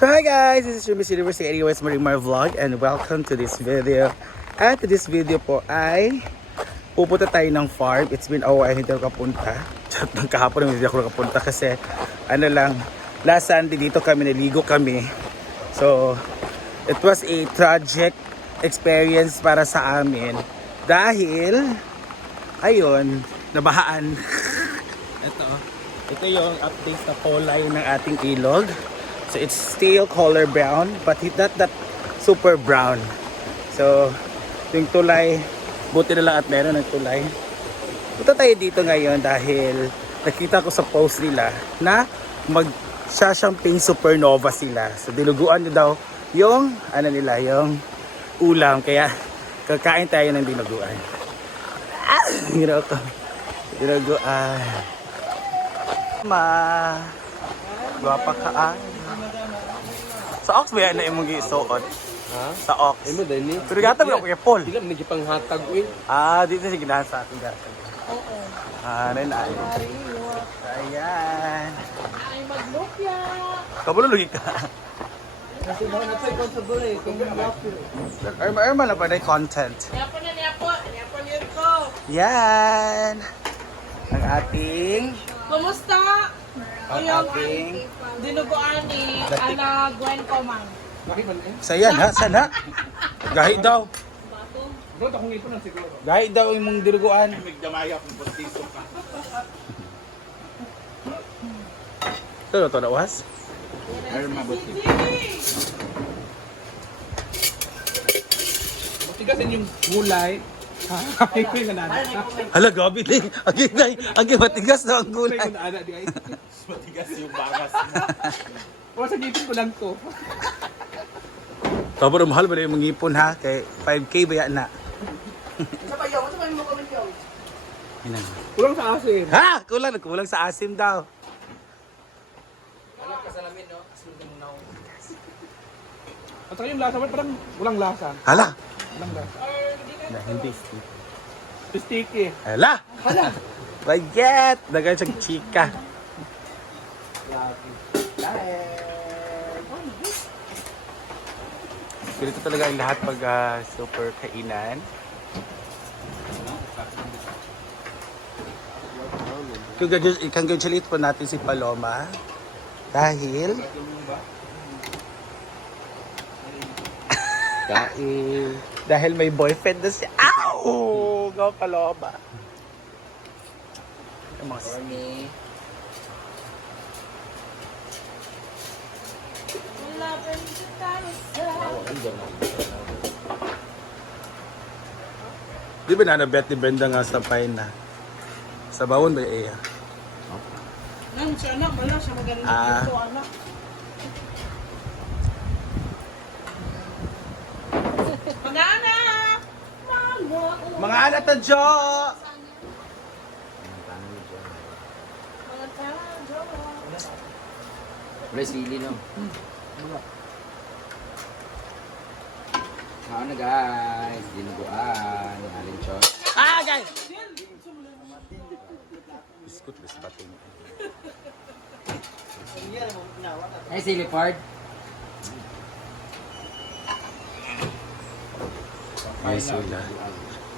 Hi guys, this is your Miss Universe anyways Marimar Vlog and welcome to this video. At this video po ay pupunta tayo ng farm. It's been a while hindi ako kapunta. Kahapon hindi ako kapunta kasi ano lang, last Sunday dito kami naligo kami. So it was a tragic experience para sa amin dahil ayun, nabahaan. Ito yung update na kulay ng ating ilog. So it's still color brown but not that super brown. So yung tulay, buti na lang at meron ng tulay. Punta tayo dito ngayon dahil nakita ko sa post nila na mag-champagne supernova sila. So dinuguan nyo daw yung ano nila, yung ulam. Kaya kakain tayo ng dinuguan. Hiraw ko. Dinuguan. Guwapa ka. Sa Ox ba yan na imong gisuot? Ha? Sa Ox. Imo dali. Pero gata mo kay Paul. Dila man gipang hatag uy. Dito sa ginahan sa akin gata. Oo. Nen ay. Ayan. Ay, maglupya! Kabulo lugi ka. Kasi ba na tayo kung sa gulay, kung maglupya. Erma na pa na content. Niyapo na niyapo yun ko. Yan. Ang ating Kumusta? ang ating Dinuguan ni Ana Gwen Comang. sayan ha, sana. Gahi daw. Bro, akong ipon lang siguro. Gahi daw yung mong diruguan. Nagdamaya kung postiso ka. Ito to na was? Erma buti. Matigasin yung gulay. Ay ko yung nanana. Hala, gabi din. Agi matigas na ang gulay. Ay ko nanana di ay. Matigas yung bangas. O sa gipin ko lang to. Tapos mahal ba na yung mga ipon ha? Kay 5K ba yan na? Inan. Kulang sa asin. Ha? Kulang sa asim daw. Wala ka salamin no? At saka yung lasa, parang walang lasa. Hala. Walang lasa. Hindi. Sticky. Hala. Baget. Dagan siyang chika. Ganito talaga ang lahat pag super kainan. Congratulate po natin si Paloma dahil dahil may boyfriend na siya. Ow! Go Paloma. Wala pa rin sa tayo sa... Di ba nanabet ni Brenda nga sa pain na? Sa bawon ba iya? Nang siya anak, wala siya magaling dito anak. Mga anak! Mga anak na Jo! Mga tajo! Wala sili no? Ano guys, dinuguan, alin chos. Guys! Biskut, bispating. Ay, sili part. Ay, sila.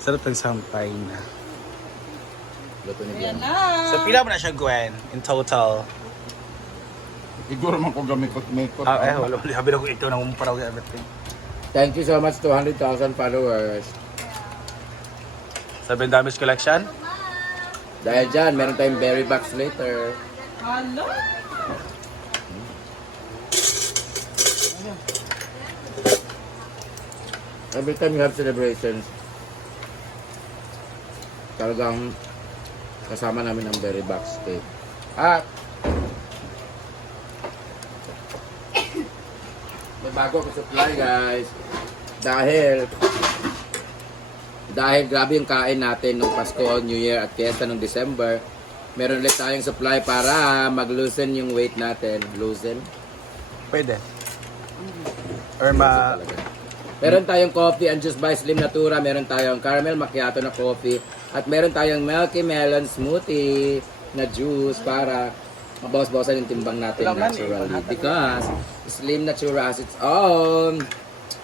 Sarap ng sampay na. Luto ni Ayan Gwen. na! So, pila mo na siya, Gwen, in total? Siguro man ko gamikot-mikot. Wala. Habi na ko ikaw na umuparaw ka everything. Thank you so much, 200,000 followers. 7 damage collection? Dahil dyan, meron tayong berry box later. Hello! Every time you have celebrations, talagang kasama namin ang berry box cake. At may bago ako supply guys. Dahil grabe yung kain natin nung Pasko, New Year at Fiesta nung December. Meron ulit tayong supply para mag-loosen yung weight natin. Loosen? Pwede. Or ma... Meron tayong coffee and juice by Slim Natura. Meron tayong caramel macchiato na coffee. At meron tayong milky melon smoothie na juice para mabawas-bawasan yung timbang natin Wala man eh, naturally. panghata. Because Slim Natura has its own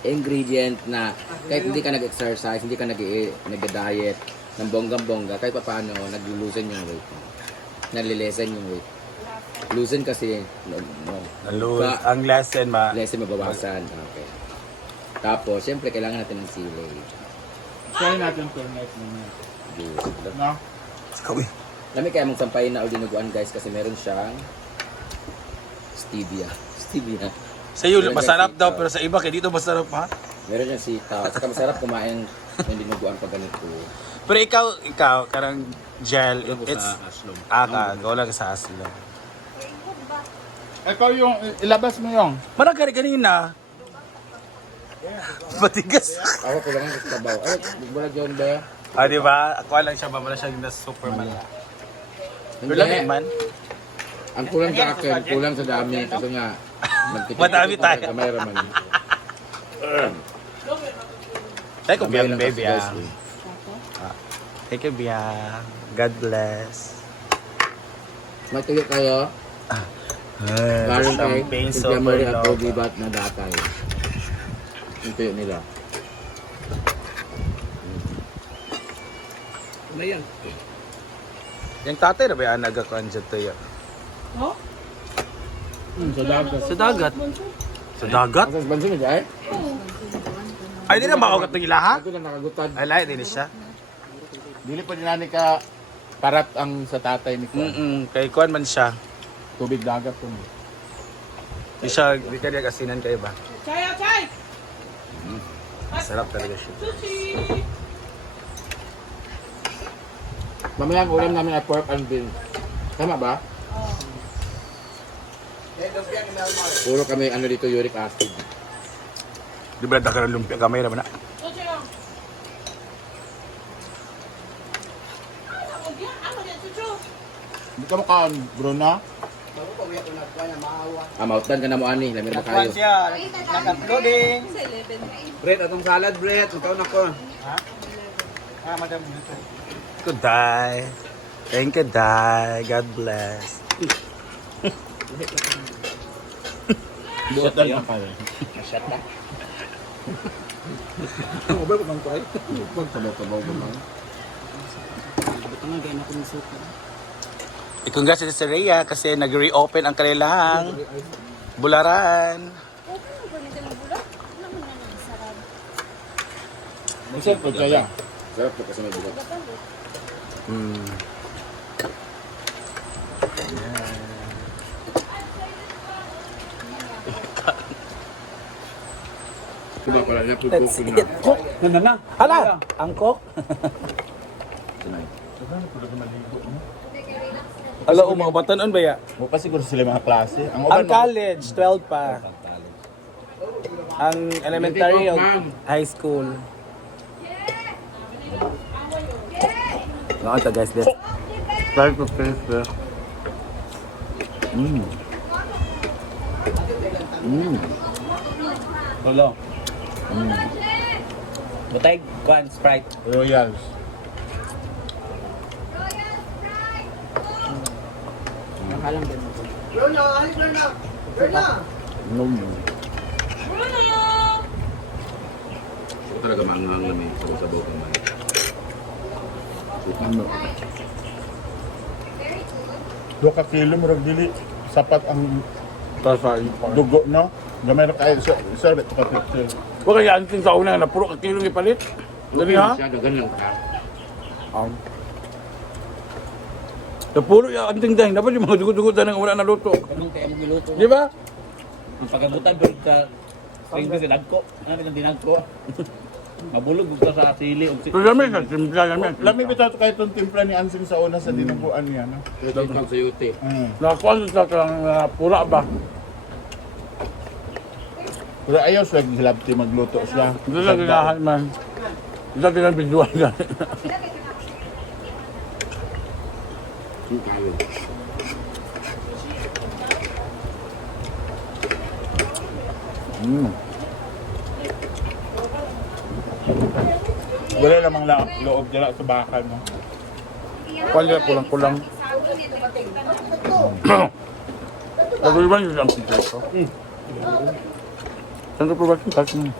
ingredient na kahit hindi ka nag-exercise, hindi ka nag-diet ng bonggang-bongga, kahit pa paano, nag-loosen yung weight mo. Nalilesen yung weight. Loosen kasi, Ang lesson lesen mabawasan. Okay. Tapos, syempre, kailangan natin ng sili. Try natin to next moment. Juice. No? Lami kaya mong sampayin na o dinuguan guys kasi meron siyang stevia. Stevia. Sa iyo, Meron masarap siyang daw, sitaw. pero sa iba, kaya dito masarap ha? Meron siyang sitaw. Saka masarap kumain ng dinuguan pag ganito. Pero ikaw, karang gel, it's... aslong. Gawa lang sa aslo. Ikaw yung, ilabas mo yung. Marang kanina. Matigas. Ako kulangan sa tabaw. Ay, bulag yun ba? Di ba? Ako lang siya, babala siya na super mala. Pero Hindi. lagi man. Ang kulang sa akin, kulang sa dami. Kasi nga, Madami tayo. Kamay raman. Thank you, Kamay lang baby. kasi, guys, eh. Thank you, Bia. God bless. May tuyo kayo. Parang Some kay pain Tigyan mo rin super ako low. gibat na datay. Yung tuyo nila. Ano yan? Yung tatay na ba yan nagkakuan dyan to yun? Oh? Sa dagat. Sa dagat. Sa dagat? Ang bansin niya eh? Ay, di na makaugat ng ilaha? Ito na nakagutad. Ay, lahat din siya. Dili pa dinani ka parat ang sa tatay ni Kuan. Kay kuan man siya. Tubig dagat to. Di siya, di ka niya kasinan kayo ba? Chay, chay! Sarap talaga siya. Sushi! Mamaya ang ulam namin ay pork and beans. Tama ba? Puro kami ano dito uric acid. Di ba nagka ng lumpia kamay naman na? Sushi lang. Ano yan, sushi? Hindi ka makaon, Bruno? Amautan ka na mo ani, lamin mo kayo. Nag-uploading. Brett, atong salad, Brett. Ikaw na ko. Madam. Good day. Thank you, Day. God bless. Shut down na kayo. Shut na. Ano ba bang kuy? Tabaw-tabaw ba lang? Congrats sa Rhea kasi nag-reopen ang kanilang bularan. Okay mo ba nito ng bulak? Ano mo na lang, sarap. Masarap po kaya. Sarap po kasi may bugat. Diba pala niya pupukin na. Na. Hala! Angkok? Hala, mga batanon ba ya? O pa siguro sila mga klase. Ang college, 12 pa. Ang elementary o high school. Nakanta guys, this. Start to taste the... Hello. Butay, kuan, Sprite. Royals. Ito talaga maanghang na may sabaw ka man. Ano? 2 ka kilo murag dili sapat ang dugo no. Gamay ra kayo sa ka picture. Huwag kaya anting sa una na puro kakilong ipalit. Dali ha? Siya, dagan lang ka. Sa puro yung anting dahil. Dapat yung mga dugo-dugo na wala na luto. Anong kaya mong giluto? Di ba? Ang pagkabutan doon ka string kasi nagko. Ano yung dinagko? Mabulog gusto sa sili. Ito namin, simpla namin. Lami bitaw kay tong timpla ni Ansing sa una sa dinuguan niya no. Ito ang sayuti. Nakakuha sa kang pula ba? Pero ayaw siya gilabti magluto siya. Ito lang ginahan man. Ito lang pinabidyoan ka. Wala namang loob dira sa bakal no. Kuha kulang-kulang. Nag-iwan yung lang sikreto. Saan ka pa ba yung